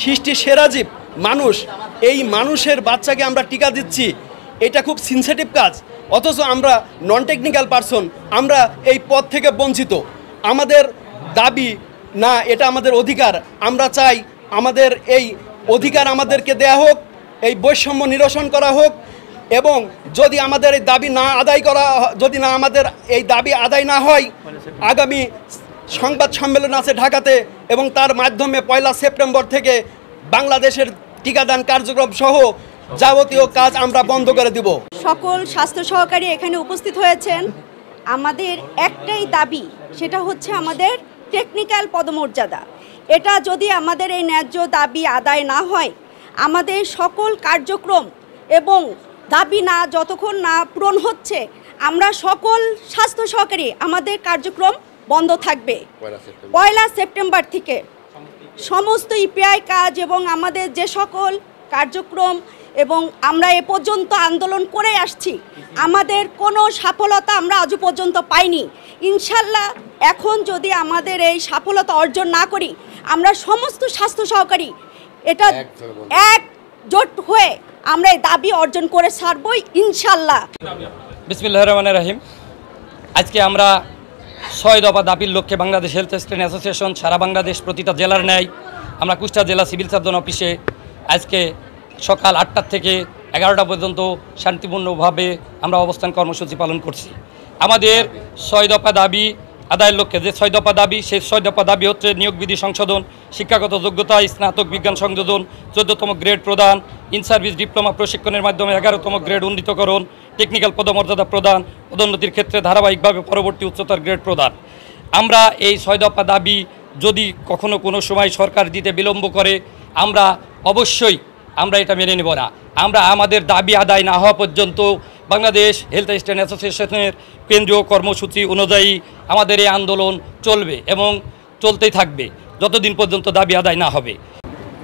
সৃষ্টির সেরা জীব মানুষ, এই মানুষের বাচ্চাকে আমরা টিকা দিচ্ছি, এটা খুব সেনসিটিভ কাজ। অথচ আমরা নন টেকনিক্যাল পারসন, আমরা এই পদ থেকে বঞ্চিত। আমাদের দাবি না, এটা আমাদের অধিকার। আমরা চাই আমাদের এই অধিকার আমাদেরকে দেয়া হোক, এই বৈষম্য নিরসন করা হোক, এবং যদি আমাদের এই দাবি না আদায় করা, যদি না আমাদের এই দাবি আদায় না হয়, আগামী সংবাদ সম্মেলন আছে ঢাকাতে, এবং তার মাধ্যমে 1 সেপ্টেম্বর থেকে বাংলাদেশের টিকাদান কার্যক্রম সহ যাবতীয় কাজ আমরা বন্ধ করে দিব। সকল স্বাস্থ্য সহকারী এখানে উপস্থিত হয়েছেন। আমাদের একটাই দাবি, সেটা হচ্ছে আমাদের টেকনিক্যাল পদমর্যাদা। এটা যদি আমাদের এই ন্যায্য দাবি আদায় না হয়, আমাদের সকল কার্যক্রম এবং দাবি না যতক্ষণ না পূরণ হচ্ছে, আমরা সকল স্বাস্থ্য সহকারী আমাদের কার্যক্রম বন্ধ থাকবে। 1 সেপ্টেম্বর থেকে সমস্ত ইপিআই কাজ এবং আমাদের যে সকল কার্যক্রম, এবং আমরা এ পর্যন্ত আন্দোলন করে আসছি, আমাদের কোনো সফলতা আমরা আজ পর্যন্ত পাইনি। ইনশাল্লাহ এখন যদি আমাদের এই সফলতা অর্জন না করি, আমরা সমস্ত স্বাস্থ্য সহকারী এটা একজোট হয়ে আমরা এই দাবি অর্জন করে ছাড়বই ইনশাল্লাহ। বিসমিল্লাহির রহমানির রহিম। আজকে আমরা 6 দফা দাবির লক্ষ্যে বাংলাদেশ হেলথ অ্যাসিস্ট্যান্ট অ্যাসোসিয়েশন সারা বাংলাদেশ প্রতিটা জেলার ন্যায় আমরা কুষ্টিয়া জেলা সিভিল সার্জন অফিসে আজকে সকাল 8টা থেকে 11টা পর্যন্ত শান্তিপূর্ণভাবে আমরা অবস্থান কর্মসূচি পালন করছি। আমাদের 6 দফা দাবি আদায়ের লক্ষ্যে যে 6 দফা দাবি, সেই 6 দফা দাবি হচ্ছে নিয়োগ বিধি সংশোধন, শিক্ষাগত যোগ্যতা, স্নাতক বিজ্ঞান সংযোজন, 14তম গ্রেড প্রদান, ইন সার্ভিস ডিপ্লোমা প্রশিক্ষণের মাধ্যমে 11তম গ্রেড উন্নীতকরণ, টেকনিক্যাল পদমর্যাদা প্রদান, পদোন্নতির ক্ষেত্রে ধারাবাহিকভাবে পরবর্তী উচ্চতর গ্রেড প্রদান। আমরা এই 6 দফা দাবি যদি কখনো কোনো সময় সরকার দিতে বিলম্ব করে, আমরা অবশ্যই আমরা এটা মেনে নেব না। আমরা আমাদের দাবি আদায় না হওয়া পর্যন্ত বাংলাদেশ হেলথ অ্যাসিস্ট্যান্ট অ্যাসোসিয়েশনের কেন্দ্রীয় কর্মসূচি অনুযায়ী আমাদের এই আন্দোলন চলবে এবং চলতেই থাকবে যতদিন পর্যন্ত দাবি আদায় না হবে।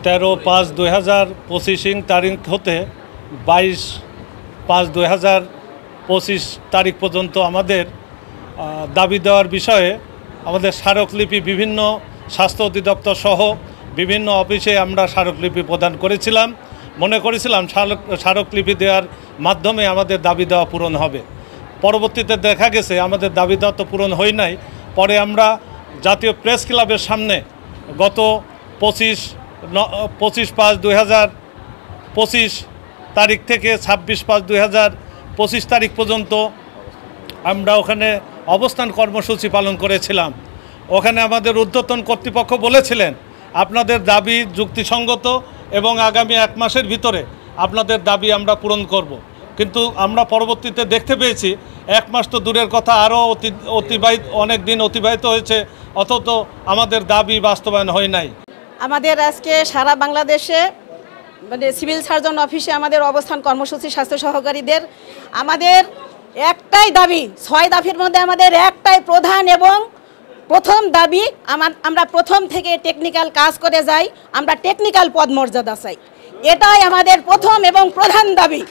13/5/2025 তারিখ হতে 22/5/2025 তারিখ পর্যন্ত আমাদের দাবি দেওয়ার বিষয়ে আমাদের স্মারকলিপি বিভিন্ন স্বাস্থ্য অধিদপ্তর সহ বিভিন্ন অফিসে আমরা স্মারকলিপি প্রদান করেছিলাম। মনে করেছিলাম স্মারকলিপি দেওয়ার মাধ্যমে আমাদের দাবি দেওয়া পূরণ হবে। পরবর্তীতে দেখা গেছে আমাদের দাবি দেওয়া তো পূরণ হয় নাই। পরে আমরা জাতীয় প্রেস ক্লাবের সামনে গত 25/5/2025 তারিখ থেকে 26/5/2025 তারিখ পর্যন্ত আমরা ওখানে অবস্থান কর্মসূচি পালন করেছিলাম। ওখানে আমাদের ঊর্ধ্বতন কর্তৃপক্ষ বলেছিলেন আপনাদের দাবি যুক্তিসঙ্গত এবং আগামী 1 মাসের ভিতরে আপনাদের দাবি আমরা পূরণ করব। কিন্তু আমরা পরবর্তীতে দেখতে পেয়েছি 1 মাস তো দূরের কথা, আরও অনেক দিন অতিবাহিত হয়েছে, অথচ আমাদের দাবি বাস্তবায়ন হয় নাই। আমাদের আজকে সারা বাংলাদেশে মানে সিভিল সার্জন অফিসে আমাদের অবস্থান কর্মসূচি স্বাস্থ্য সহকারীদের আমাদের একটাই দাবি, 6 দাবির মধ্যে আমাদের একটাই প্রধান এবং প্রথম দাবি, আমরা প্রথম থেকে টেকনিক্যাল কাজ করে যাই, আমরা টেকনিক্যাল পদমর্যাদা চাই। এটাই আমাদের প্রথম এবং প্রধান দাবি।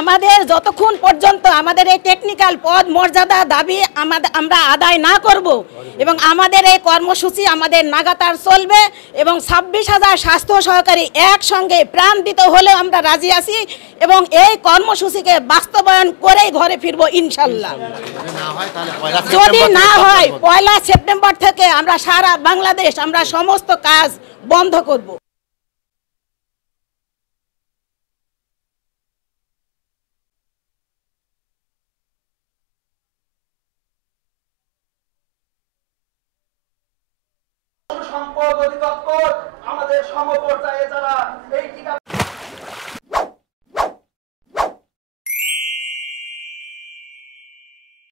আমাদের যতক্ষণ পর্যন্ত আমাদের এই টেকনিক্যাল পদমর্যাদা দাবি আমরা আদায় না করব এবং আমাদের এই কর্মসূচি আমাদের নাগাতার চলবে এবং 26,000 স্বাস্থ্য সহকারী একসঙ্গে প্রাণ দিতে হলেও আমরা রাজি আছি এবং এই কর্মসূচিকে বাস্তবায়ন করেই ঘরে ফিরবো ইনশাল্লাহ। যদি না হয় 1 সেপ্টেম্বর থেকে আমরা সারা বাংলাদেশ আমরা সমস্ত কাজ বন্ধ করব। সম্পদ অধিদপ্তর আমাদের সমপর্যায়ে যারা এই টিকা